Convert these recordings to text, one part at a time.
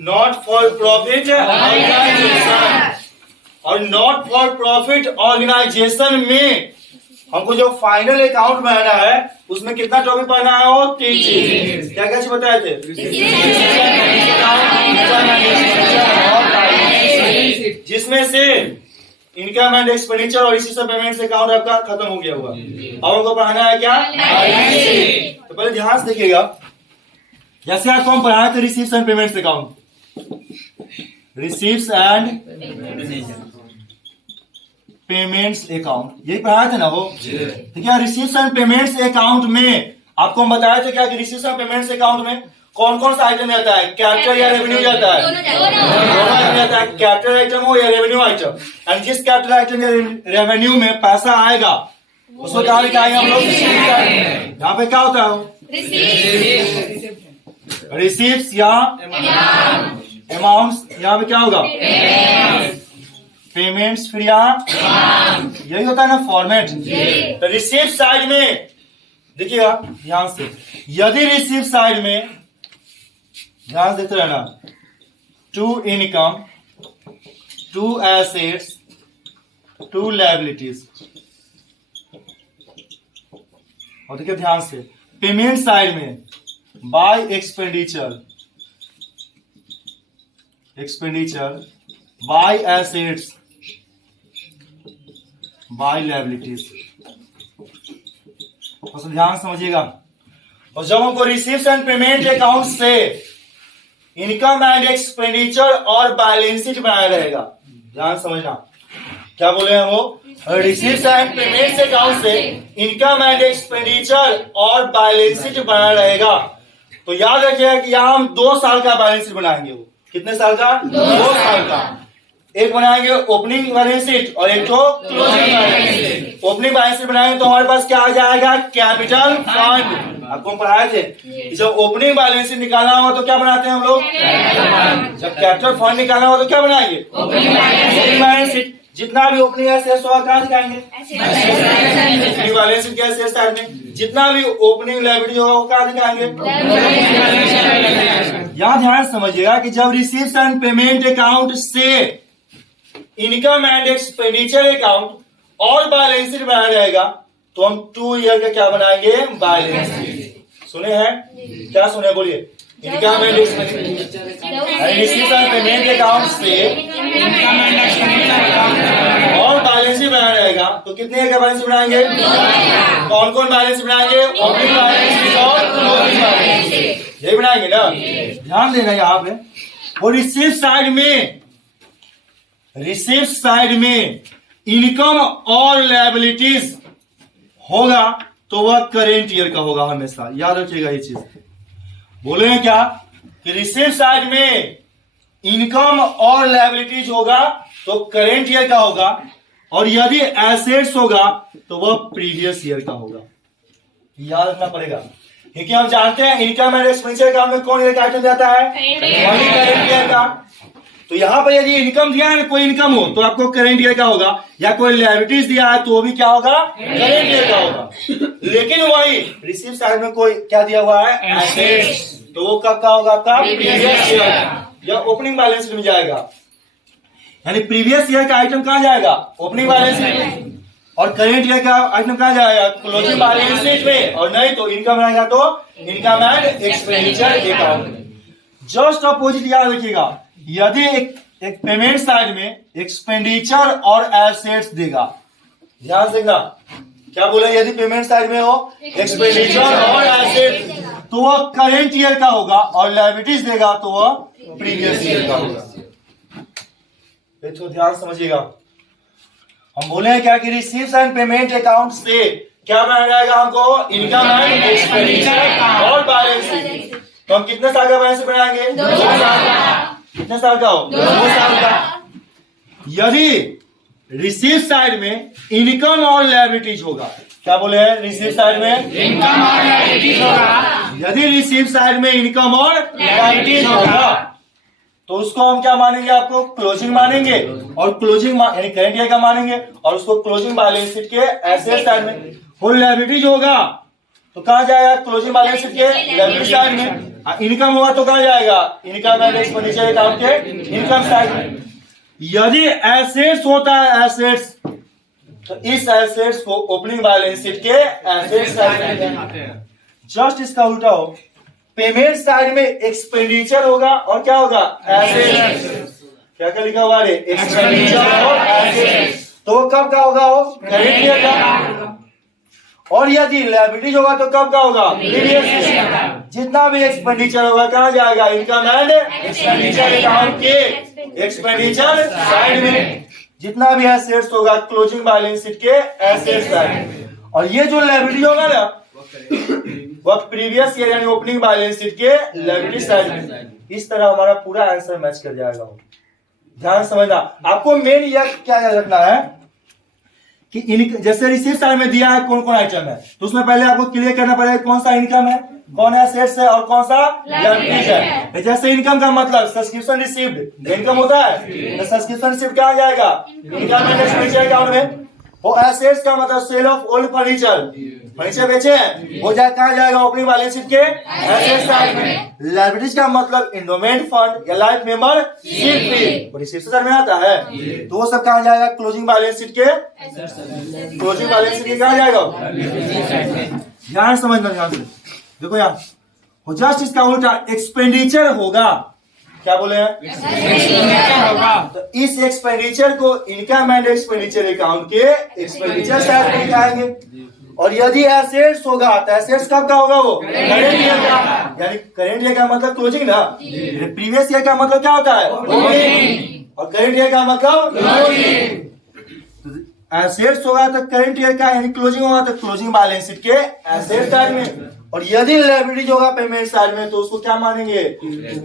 Not for profit organisation, और not for profit organisation में हमको जो फाइनल अकाउंट बनाना है उसमें कितना टॉपिक पढ़ना है? वो 3 चीज। क्या क्या चीज बताए थे? जिसमें से इनकम एंड एक्सपेंडिचर और रिसीव्स पेमेंट्स अकाउंट आपका खत्म हो गया हुआ। अब हमको पढ़ाना है क्या? तो पहले ध्यान से देखिएगा, जैसे आपको हम पढ़ाए थे receives and payments account, receives and payments account यही पढ़ाया था ना वो। तो क्या रिसीव्स एंड पेमेंट्स अकाउंट में आपको हम बताया था क्या कि रिसीव्स एंड पेमेंट्स अकाउंट में कौन कौन सा आइटम जाता है? कैपिटल या रेवेन्यू जाता है? दोनों जाता है, कैपिटल आइटम हो या रेवेन्यू आइटम। एंड जिस कैपिटल आइटम या रेवेन्यू में पैसा आएगा उसको क्या लिखाएंगे हम लोग? यहाँ पे क्या होता है? रिसीव्स या अमाउंट्स, यहाँ पे क्या होगा? पेमेंट्स, फिर यहाँ यही होता है ना फॉर्मेट। तो रिसीव साइड में देखिएगा ध्यान से, यदि रिसीव साइड में ध्यान से देखते रहना, to income, to assets, to liabilities. और देखिए ध्यान से, पेमेंट साइड में by expenditure, by assets, by liabilities. तो ध्यान समझिएगा। और जब हमको रिसीव्स एंड पेमेंट अकाउंट से इनकम एंड एक्सपेंडिचर और बैलेंस शीट बनाया रहेगा, ध्यान समझना क्या बोले हैं वो, रिसीव्स एंड पेमेंट अकाउंट से इनकम एंड एक्सपेंडिचर और बैलेंस शीट बनाया रहेगा। तो याद रखिएगा कि यहाँ हम 2 साल का बैलेंस शीट बनाएंगे। वो कितने साल का? 2 साल का। एक बनाएंगे ओपनिंग बैलेंस शीट और एक तो closing balance sheet. Opening balance sheet बनाएंगे तो हमारे पास क्या आ जाएगा? Capital fund. आपको हम पढ़ाए थे, जब ओपनिंग बैलेंस शीट निकालना होगा तो क्या बनाते हैं हम लोग? जब कैपिटल फंड निकालना होगा तो क्या बनाएंगे? Opening balance sheet. जितना भी ओपनिंग एसेट्स होगा कहाँ दिखाएंगे? ओपनिंग बैलेंस शीट के एसेट्स साइड में। जितना भी ओपनिंग लायबिलिटी होगा वो कहाँ दिखाएंगे? यहाँ ध्यान समझिएगा कि जब रिसीव्स एंड पेमेंट अकाउंट से इनकम एंड एक्सपेंडिचर अकाउंट और बैलेंस शीट बनाया जाएगा तो हम 2 ईयर का क्या बनाएंगे? Balance sheet. सुने हैं? क्या सुने? बोलिए। Income and expenditure, receives and payment account से इनकम एंड एक्सपेंडिचर अकाउंट और बैलेंस शीट बनाया जाएगा तो कितने ईयर का बैलेंस शीट बनाएंगे? कौन कौन बैलेंस शीट बनाएंगे? ओपनिंग बैलेंस शीट और क्लोजिंग बैलेंस शीट, यही बनाएंगे ना। ध्यान देना यहाँ पे, वो रिसीव साइड में इनकम और लायबिलिटीज होगा तो वह करेंट ईयर का होगा हमेशा। याद रखिएगा ये चीज। बोले हैं क्या कि रिसीव साइड में इनकम और लायबिलिटीज होगा तो करेंट ईयर का होगा, और यदि एसेट्स होगा तो वह प्रीवियस ईयर का होगा। याद रखना पड़ेगा क्योंकि हम जानते हैं इनकम एंड एक्सपेंडिचर अकाउंट में कौन ईयर का आइटम जाता है? वही करेंट ईयर का। तो यहाँ पर यदि इनकम दिया है ना, कोई इनकम हो तो आपको करेंट ईयर का होगा, या कोई लायबिलिटीज दिया है तो भी क्या होगा? करेंट ईयर का होगा। लेकिन वही रिसीव साइड में कोई क्या दिया हुआ है? एसेट्स, तो वो कब का होगा? आपका प्रीवियस ईयर या ओपनिंग बैलेंस शीट में जाएगा। यानी प्रीवियस ईयर का आइटम कहाँ जाएगा? ओपनिंग बैलेंस शीट में। और करेंट ईयर का आइटम कहाँ जाएगा? क्लोजिंग बैलेंस शीट में। और नहीं तो इनकम रहेगा तो इनकम एंड एक्सपेंडिचर अकाउंट में। जस्ट अपोजिट याद रखिएगा, यदि एक पेमेंट साइड में एक्सपेंडिचर और एसेट्स देगा, ध्यान से देखना क्या बोला, यदि पेमेंट साइड में हो एक्सपेंडिचर और एसेट्स तो वह करेंट ईयर का होगा, और लायबिलिटीज देगा तो वह प्रीवियस ईयर का होगा। तो ध्यान समझिएगा। हम बोले हैं क्या कि रिसीव्स एंड पेमेंट अकाउंट से क्या बनाया जाएगा? हमको इनकम एंड एक्सपेंडिचर और बैलेंस शीट। तो हम कितने साल का बैलेंस शीट बनाएंगे? 2 साल का। कितने साल का हो? 2 साल का। यदि रिसीव साइड में इनकम और लायबिलिटीज होगा, क्या बोले हैं? रिसीव साइड में इनकम और लायबिलिटीज होगा। यदि रिसीव साइड में इनकम और लायबिलिटीज होगा तो उसको हम क्या मानेंगे? आपको क्लोजिंग मानेंगे, और क्लोजिंग यानी करेंट ईयर का मानेंगे, और उसको क्लोजिंग बैलेंस शीट के एसेट साइड में। फुल लायबिलिटीज होगा तो कहाँ जाएगा? क्लोजिंग बैलेंस शीट के लायबिलिटी साइड में। इनकम होगा तो कहाँ जाएगा? इनकम एंड एक्सपेंडिचर अकाउंट के इनकम साइड में। यदि एसेट्स होता है एसेट्स, तो इस एसेट्स को ओपनिंग बैलेंस शीट के एसेट्स साइड में। जस्ट इसका उल्टा हो, पेमेंट साइड में एक्सपेंडिचर होगा और क्या होगा? एसेट्स। क्या क्या लिखा हुआ है? एक्सपेंडिचर और एसेट्स। तो वो कब का होगा? वो करेंट ईयर का। और यदि लायबिलिटीज होगा तो कब का होगा? Previous year. जितना भी एक्सपेंडिचर होगा कहाँ जाएगा? इनकम एंड एक्सपेंडिचर अकाउंट के एक्सपेंडिचर साइड में। जितना भी एसेट्स होगा क्लोजिंग बैलेंस शीट के एसेट्स साइड में। और ये जो लायबिलिटी होगा ना, वह प्रीवियस ईयर यानी ओपनिंग बैलेंस शीट के लायबिलिटी साइड में। इस तरह हमारा पूरा आंसर मैच कर जाएगा। ध्यान समझना, आपको मेन यह क्या याद रखना है कि जैसे रिसीव साइड में दिया है कौन कौन आइटम है, तो उसमें पहले आपको क्लियर करना पड़ेगा कौन सा इनकम है, कौन एसेट्स है और कौन सा लायबिलिटीज है। जैसे इनकम का मतलब सब्सक्रिप्शन रिसीव्ड इनकम होता है, तो सब्सक्रिप्शन रिसीव्ड क्या आ जाएगा? इनकम एंड एक्सपेंडिचर अकाउंट में। वो एसेट्स का मतलब sale of old furniture, furniture बेचे हैं, वो कहाँ जाएगा? ओपनिंग बैलेंस शीट के एसेट्स साइड में। लायबिलिटीज का मतलब एंडोमेंट फंड या लाइफ मेंबरशिप फी, वो रिसीव साइड में आता है, तो वो सब कहाँ जाएगा? क्लोजिंग बैलेंस शीट के क्लोजिंग बैलेंस शीट के कहाँ जाएगा? ध्यान समझना, ध्यान से देखो यार, जस्ट इसका उल्टा एक्सपेंडिचर होगा। क्या बोले हैं? एक्सपेंडिचर होगा। तो इस एक्सपेंडिचर को इनकम एंड एक्सपेंडिचर अकाउंट के एक्सपेंडिचर साइड में दिखाएंगे। और यदि एसेट्स होगा तो एसेट्स कब का होगा? वो करेंट ईयर का। यानी करेंट ईयर का मतलब क्लोजिंग ना, प्रीवियस ईयर का मतलब क्या होता है? ओपनिंग। और करेंट ईयर का मतलब क्लोजिंग। एसेट्स होगा तो करेंट ईयर का यानी क्लोजिंग होगा तो क्लोजिंग बैलेंस शीट के एसेट्स साइड में। और यदि लायबिलिटीज होगा पेमेंट साइड में, तो उसको क्या मानेंगे?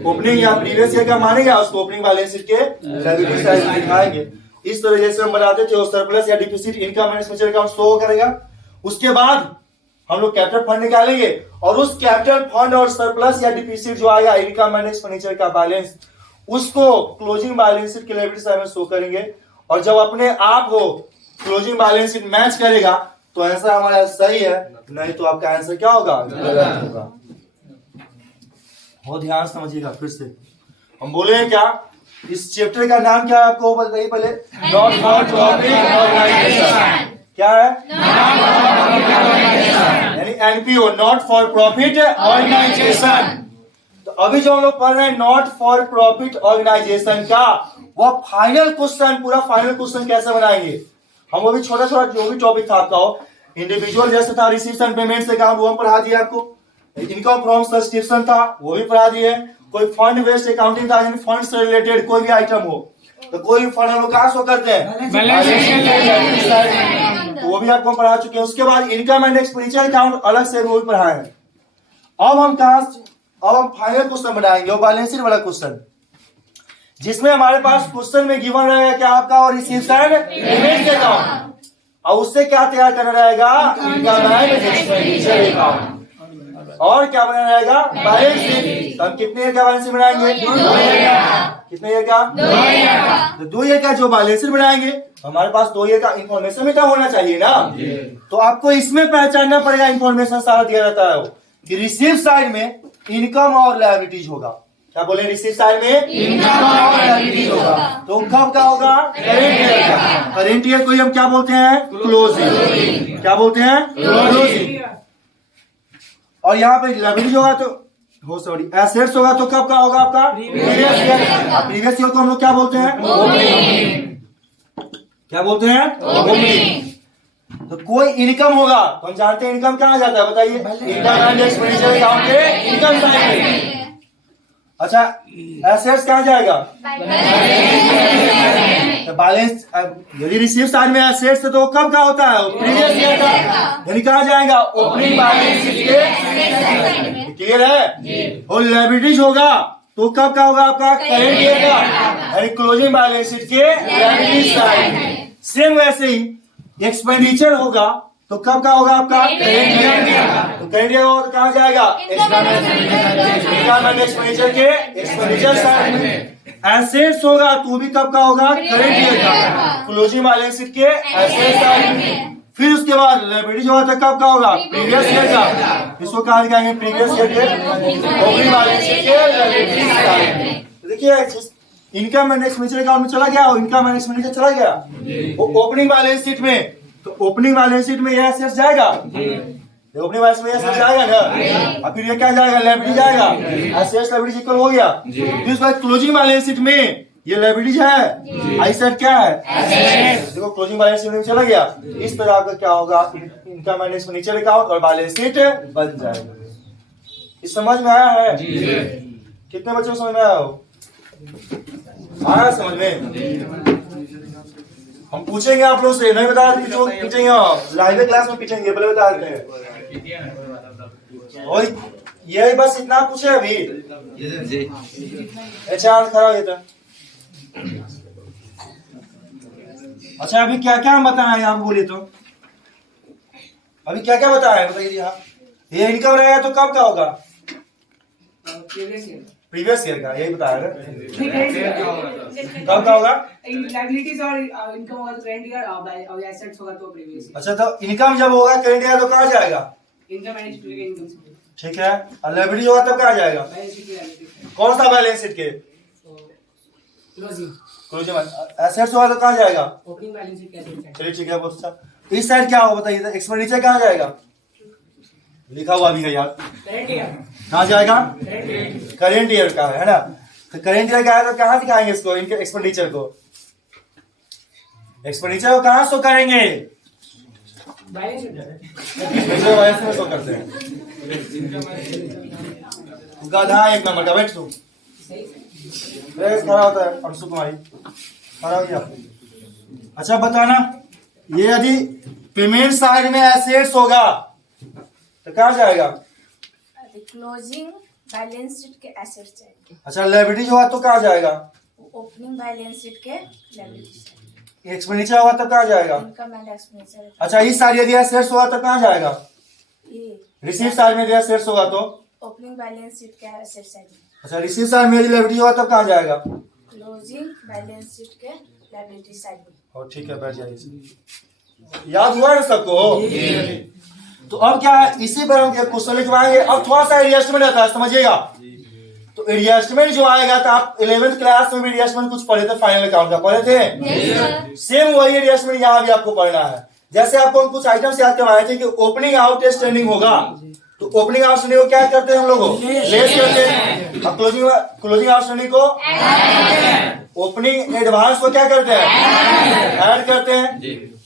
ओपनिंग या प्रीवियस ईयर का मानेंगे, उसको ओपनिंग बैलेंस शीट के लायबिलिटी साइड में दिखाएंगे। इस तरह से हम बनाते थे, सरप्लस या deficit income and expenditure account show करेगा। उसके बाद हम लोग कैपिटल फंड निकालेंगे और उस कैपिटल फंड और सरप्लस या डिफिसिट जो आएगा इनकम एंड एक्सपेंडिचर का बैलेंस, उसको क्लोजिंग बैलेंस शीट के लायबिलिटी साइड में शो करेंगे। और जब अपने आप हो क्लोजिंग बैलेंस शीट मैच करेगा तो आंसर हमारा सही है, नहीं तो आपका आंसर क्या होगा? गलत होगा। बहुत ध्यान समझिएगा। फिर से हम बोले क्या, इस चैप्टर का नाम क्या है आपको बताइए पहले? Not for profit organisation. क्या है? यानी NPO, not for profit organisation. तो अभी जो हम लोग पढ़ रहे हैं नॉट फॉर प्रॉफिट ऑर्गेनाइजेशन का, वह फाइनल क्वेश्चन, पूरा फाइनल क्वेश्चन कैसे बनाएंगे हम, वो भी छोटा छोटा जो भी टॉपिक था आपका हो, इंडिविजुअल जैसे था रिसीव्स पेमेंट्स अकाउंट, वो हम पढ़ा दिया आपको। इनकम फ्रॉम सब्सक्रिप्शन था, वो भी पढ़ा दिए। कोई फंड बेस्ड अकाउंटिंग था, यानी फंड से रिलेटेड कोई भी आइटम हो, तो कोई भी फंड हम लोग कहाँ शो करते हैं? तो वो भी आपको पढ़ा चुके हैं। उसके बाद इनकम एंड एक्सपेंडिचर अकाउंट अलग से वो भी पढ़ाए हैं। अब हम फाइनल क्वेश्चन बनाएंगे, वो बैलेंस शीट वाला क्वेश्चन, जिसमें हमारे पास क्वेश्चन में गिवन रहेगा क्या आपका? और रिसीव्स एंड पेमेंट्स अकाउंट, और उससे क्या तैयार करना रहेगा? Income and expenditure account. और क्या बना रहेगा? Balance sheet. हम कितने ईयर का बैलेंस शीट बनाएंगे? 2 ईयर का। कितने ईयर का? 2 ईयर का। तो 2 ईयर का जो बैलेंस शीट बनाएंगे, हमारे पास 2 ईयर का इंफॉर्मेशन भी तो होना चाहिए ना। तो आपको इसमें पहचानना पड़ेगा, इंफॉर्मेशन सारा दिया रहता है कि रिसीव साइड में इनकम और लायबिलिटीज होगा। क्या बोले? रिसीव साइड में इनकम और लायबिलिटीज होगा। तो कब का होगा? करेंट ईयर का। करेंट ईयर को हम क्या बोलते हैं? क्लोजिंग। क्या बोलते हैं? क्लोजिंग। और यहाँ पे लायबिलिटीज होगा तो एसेट्स होगा तो कब का होगा आपका? Previous year. प्रीवियस ईयर को हम लोग क्या बोलते हैं? ओपनिंग। क्या बोलते हैं? ओपनिंग। तो कोई इनकम होगा तो हम जानते हैं इनकम कहाँ जाता है, बताइए? इनकम एंड एक्सपेंडिचर अकाउंट के इनकम साइड में। अच्छा, एसेट्स कहाँ जाएगा? तो बैलेंस, यदि रिसीव साइड में एसेट्स तो कब का होता है? प्रीवियस ईयर का। यानी कहाँ जाएगा? ओपनिंग बैलेंस शीट के। क्लियर है? और लायबिलिटीज होगा तो कब का होगा आपका? करेंट ईयर का, यानी क्लोजिंग बैलेंस शीट के लायबिलिटीज साइड। सेम वैसे ही एक्सपेंडिचर होगा तो कब का होगा आपका? करेंट ईयर का। तो करेंट ईयर होगा तो कहाँ जाएगा? इनकम एंड एक्सपेंडिचर के एक्सपेंडिचर साइड में। एसेट्स होगा तो भी कब का होगा? करेंट ईयर का, क्लोजिंग बैलेंस शीट के एसेट्स साइड में। फिर उसके बाद लायबिलिटी जो होता है कब का होगा, प्रीवियस ईयर का। इसको कहा दिखाएंगे प्रीवियस ईयर के ओपनिंग बैलेंस शीट के लायबिलिटी साइड। तो देखिए इनकम एंड एक्सपेंडिचर अकाउंट में चला गया, इनकम एंड एक्सपेंडिचर चला गया वो ओपनिंग बैलेंस शीट में। तो ओपनिंग बैलेंस शीट में यह एसेट्स जाएगा, ओपनिंग बैलेंस में एसेट्स जाएगा ना, और फिर ये क्या जाएगा, लायबिलिटी जाएगा। एसेट्स लायबिलिटी इक्वल हो गया। फिर उसके बाद क्लोजिंग बैलेंस शीट में ये लायबिलिटीज है, आई सेट क्या है, देखो क्लोजिंग बैलेंस शीट में चला गया। इस तरह का क्या होगा, इनकम एंड एक्सपेंडिचर अकाउंट और बैलेंस शीट बन जाएगा। इस समझ में आया है? कितने बच्चों को समझ में आया हो? आया समझ में? हम पूछेंगे आप लोग से, नहीं बता जो पूछेंगे लाइव क्लास में पूछेंगे, पहले बता देते हैं। और यही बस इतना पूछे अभी। अच्छा खड़ा हो था। अच्छा अभी क्या क्या हम बताएं, आप बोलिए तो अभी क्या क्या बताएं, बताइए। हाँ ये इनकम रहेगा तो कब का होगा, प्रीवियस ईयर का, यही बताया कब का होगा, लायबिलिटीज और इनकम होगा तो करंट ईयर और एसेट्स होगा तो प्रीवियस। अच्छा तो इनकम जब होगा करंट ईयर तो कहाँ जाएगा, इनकम मैनेज करके इनकम से, ठीक है। और लायबिलिटी होगा तब कहाँ जाएगा, बैलेंस शीट की लायबिलिटी, कौन सा बैलेंस शीट के, क्लोजिंग क्लोजिंग। एसेट्स होगा तो कहाँ जाएगा, ओपनिंग बैलेंस शीट कैसे। चलिए ठीक है बहुत अच्छा। इस साइड क्या होगा बताइए, एक्सपेंडिचर कहाँ जाएगा, लिखा हुआ भी है यार, करंट ईयर, कहाँ जाएगा, करंट करेंट ईयर का है ना। तो करेंट ईयर का है तो कहाँ दिखाएंगे इसको, इनके एक्सपेंडिचर को, एक्सपेंडिचर को कहाँ शो करेंगे, बैलेंस शीट एक्सपेंडिचर में शो करते हैं। गधा एक नंबर का, बैठ तू खड़ा होता है, अंशु कुमारी खड़ा हो गया। अच्छा बताना, ये यदि पेमेंट साइड में एसेट्स होगा तो कहाँ जाएगा, क्लोजिंग बैलेंस शीट के एसेट्स जाएंगे। अच्छा लायबिलिटी होगा तो कहाँ जाएगा, ओपनिंग बैलेंस शीट के लायबिलिटी, एक्सपेंडिचर होगा तो कहाँ जाएगा। Income and expenditure. अच्छा इस साइड यदि एसेट्स होगा तो कहाँ जाएगा, ये रिसीव साइड में यदि एसेट्स होगा तो, ओपनिंग बैलेंस शीट के एसेट्स जाएंगे। अच्छा रिसीव साइड में यदि लायबिलिटी होगा तो कहाँ जाएगा, क्लोजिंग बैलेंस शीट के लायबिलिटी साइड में। और ठीक है बैठ जाइए। याद हुआ है सबको? तो अब क्या है, इसी पर हम क्वेश्चन लिखवाएंगे। अब थोड़ा सा एडजस्टमेंट आता है, समझिएगा। तो एडजस्टमेंट जो आएगा, तो आप 11th क्लास में भी एडजस्टमेंट कुछ पढ़े थे, फाइनल अकाउंट का पढ़े थे, सेम वही एडजस्टमेंट यहाँ भी आपको पढ़ना है। जैसे आपको हम कुछ आइटम्स याद करवाए थे कि ओपनिंग आउट स्टैंडिंग होगा, तो ओपनिंग आउट स्टैंडिंग को क्या करते हैं हम लोग, लेस करते हैं। अब क्लोजिंग आउट स्टैंडिंग को, ओपनिंग एडवांस को क्या करते हैं, ऐड करते हैं,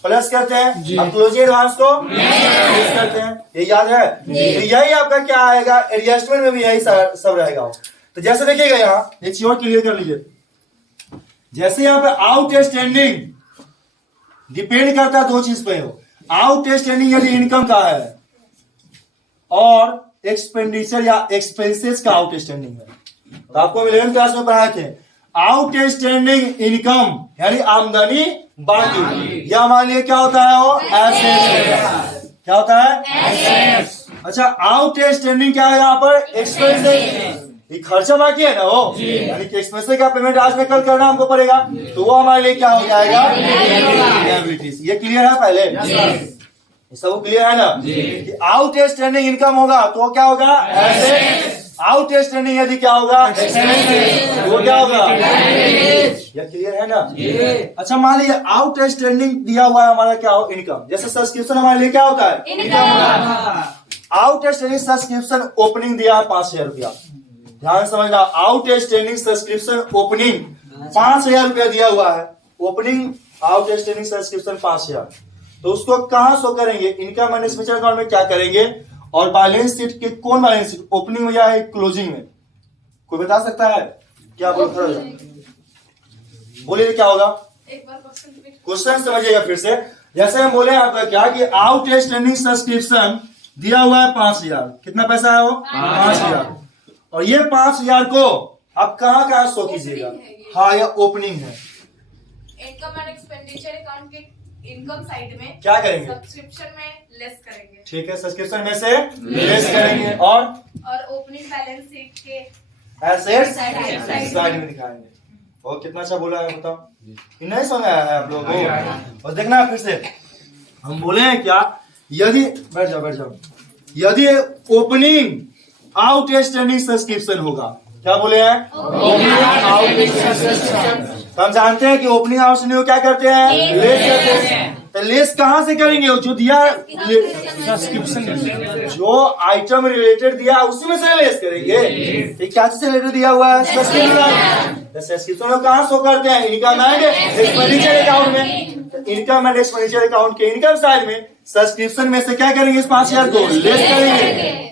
प्लस करते हैं। अब क्लोजिंग एडवांस को प्लस करते हैं, ये याद है। तो यही आपका क्या आएगा, एडजस्टमेंट में भी यही सब रहेगा। तो जैसे देखिएगा यहाँ एक चीज और क्लियर कर लीजिए, जैसे यहाँ पे आउट स्टैंडिंग डिपेंड करता है दो चीज पे हो, आउट स्टैंडिंग यदि इनकम का है और एक्सपेंडिचर या एक्सपेंसेस का आउट स्टैंडिंग है। तो आपको 11th क्लास में पढ़ाए थे, आउट स्टैंडिंग इनकम यानी आमदनी बाकी, यह हमारे लिए क्या होता है, वो एसेट्स। क्या होता है, अच्छा आउट स्टैंडिंग क्या है यहाँ पर, एक्सपेंसेस, ये खर्चा बाकी है ना वो, यानी कि एक्सपेंसेस का पेमेंट आज में कल करना हमको पड़ेगा, तो वो हमारे लिए क्या हो जाएगा, लायबिलिटीज। ये क्लियर है पहले, सब क्लियर है ना कि आउट स्टैंडिंग इनकम होगा तो क्या होगा, एसेट्स। आउट स्टैंडिंग यदि क्या होगा, एक्सपेंसेस, वो क्या होगा, ये क्लियर है ना। अच्छा मान लीजिए आउट स्टैंडिंग दिया हुआ है हमारा क्या हो, इनकम। जैसे सब्सक्रिप्शन हमारे लिए क्या होता है, income. Out standing subscription opening दिया है 5,000 रुपया, ध्यान समझना। आउट स्टैंडिंग सब्सक्रिप्शन ओपनिंग 5,000 रुपया दिया हुआ है, ओपनिंग आउट स्टैंडिंग सब्सक्रिप्शन 5,000। तो उसको कहां शो करेंगे, इनकम एंड एक्सपेंडिचर अकाउंट में क्या करेंगे, और बैलेंस शीट के कौन बैलेंस शीट, ओपनिंग में या क्लोजिंग में, कोई बता सकता है क्या, बोलिए क्या होगा, एक बार क्वेश्चन समझिएगा फिर से। जैसे हम बोले आपका क्या कि आउट स्टैंडिंग सब्सक्रिप्शन दिया हुआ है 5,000, कितना पैसा है वो, 5,000, और ये 5,000 को आप कहाँ कहाँ शो कीजिएगा, हाँ यह ओपनिंग है। इनकम एंड एक्सपेंडिचर अकाउंट के इनकम साइड में क्या करेंगे, सब्सक्रिप्शन में लेस करेंगे, ठीक है, सब्सक्रिप्शन में से लेस करेंगे, और ओपनिंग बैलेंस शीट के एसेट्स साइड साइड में दिखाएंगे। और कितना अच्छा बोला है बताओ, नहीं समझ आया है आप लोगों को, और देखना फिर से हम बोले हैं क्या, यदि बैठ जाओ, यदि ओपनिंग आउटस्टैंडिंग सब्सक्रिप्शन होगा, क्या बोले हैं, ओपनिंग आउटस्टैंडिंग। तो हम जानते हैं कि ओपनिंग आउटस्टैंडिंग को क्या करते हैं, लेस करते हैं। तो लेस कहां से करेंगे, जो दिया सब्सक्रिप्शन, जो आइटम रिलेटेड दिया उसी में से लेस करेंगे। ये क्या से रिलेटेड दिया हुआ है, सब्सक्रिप्शन। सब्सक्रिप्शन में कहां शो करते हैं, इनकम एंड एक्सपेंडिचर अकाउंट में। इनकम एंड एक्सपेंडिचर अकाउंट के इनकम साइड में सब्सक्रिप्शन में से क्या करेंगे, इस 5000 को लेस करेंगे।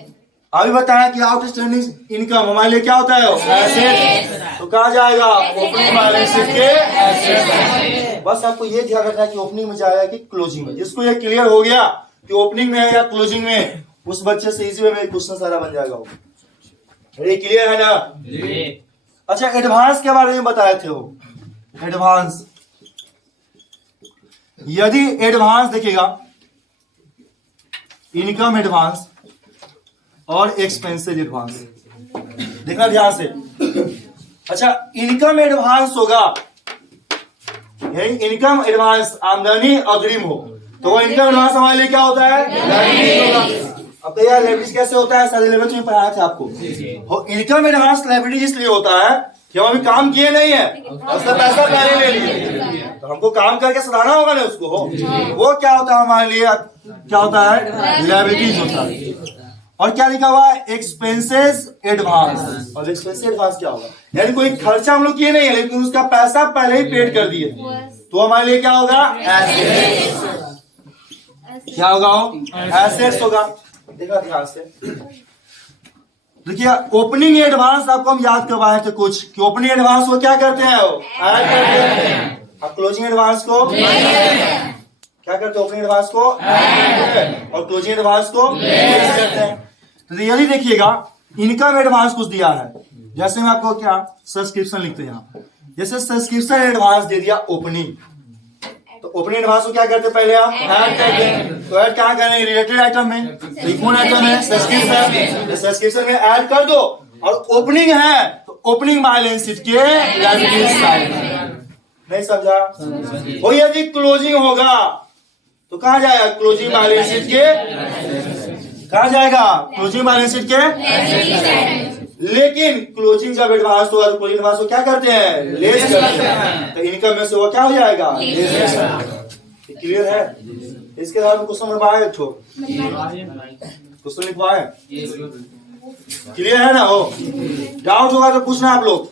अभी बताया कि आउटस्टैंडिंग इनकम हमारे लिए क्या होता है, एसेट। तो कहा जाएगा, ओपनिंग बैलेंस शीट के एसेट। बस आपको ये ध्यान रखना है कि ओपनिंग में जाएगा कि क्लोजिंग में। जिसको ये क्लियर हो गया कि ओपनिंग में है या क्लोजिंग में, उस बच्चे से इजी वे में क्वेश्चन सारा बन जाएगा। ये क्लियर है ना। अच्छा, एडवांस के बारे में बताए थे वो, एडवांस। यदि एडवांस देखिएगा, इनकम एडवांस और एक्सपेंसेस एडवांस, देखना ध्यान से। अच्छा, इनकम एडवांस होगा, यानी इनकम एडवांस आमदनी अग्रिम हो, तो वो इनकम एडवांस हमारे लिए क्या होता है, लायबिलिटी होगा। अब तो यार लायबिलिटी कैसे होता है, सारे लेवल में पढ़ाया था आपको। इनकम एडवांस लायबिलिटी इसलिए होता है कि हम अभी काम किए नहीं है, उसका पैसा पहले ले लिए, तो हमको काम करके सुधारना होगा ना उसको। वो क्या होता है हमारे लिए, क्या होता है, लायबिलिटीज होता है। और क्या लिखा हुआ है, एक्सपेंसेस एडवांस। और एक्सपेंसेस एडवांस क्या होगा, यानी कोई खर्चा हम लोग किए नहीं है लेकिन उसका पैसा पहले ही पेड कर दिए, तो हमारे लिए क्या होगा, एसेट्स। क्या होगा, एसेट्स होगा। देखा ध्यान से, देखिए ओपनिंग एडवांस आपको हम याद करवाए थे कुछ, कि ओपनिंग एडवांस को क्या करते हैं, वो ऐड करते हैं। अब क्लोजिंग एडवांस को क्या करते हैं, ओपनिंग एडवांस को और क्लोजिंग एडवांस को लेस करते हैं। तो यदि देखिएगा, इनकम एडवांस कुछ दिया है, जैसे मैं आपको क्या सब्सक्रिप्शन लिखते हैं यहाँ, जैसे सब्सक्रिप्शन एडवांस दे दिया ओपनिंग, तो ओपनिंग एडवांस को क्या करते हैं, पहले आप ऐड करते हैं। तो ऐड कहाँ करें, रिलेटेड आइटम में। तो कौन आइटम है, सब्सक्रिप्शन। सब्सक्रिप्शन में ऐड कर दो, और ओपनिंग है तो ओपनिंग बैलेंस शीट के लायबिलिटी साइड। नहीं समझा। वो यदि क्लोजिंग होगा तो कहा जाएगा, क्लोजिंग बैलेंस शीट के, कहा जाएगा, क्लोजिंग बैलेंस शीट के। लेकिन क्लोजिंग जब एडवांस होगा तो क्लोजिंग एडवांस को क्या करते हैं, लेस करते हैं। तो इनकम में से वो क्या हो जाएगा, लेस। क्लियर है। इसके बाद क्वेश्चन बनवाए, क्वेश्चन लिखवाए, क्लियर है ना। हो डाउट होगा तो पूछना आप लोग।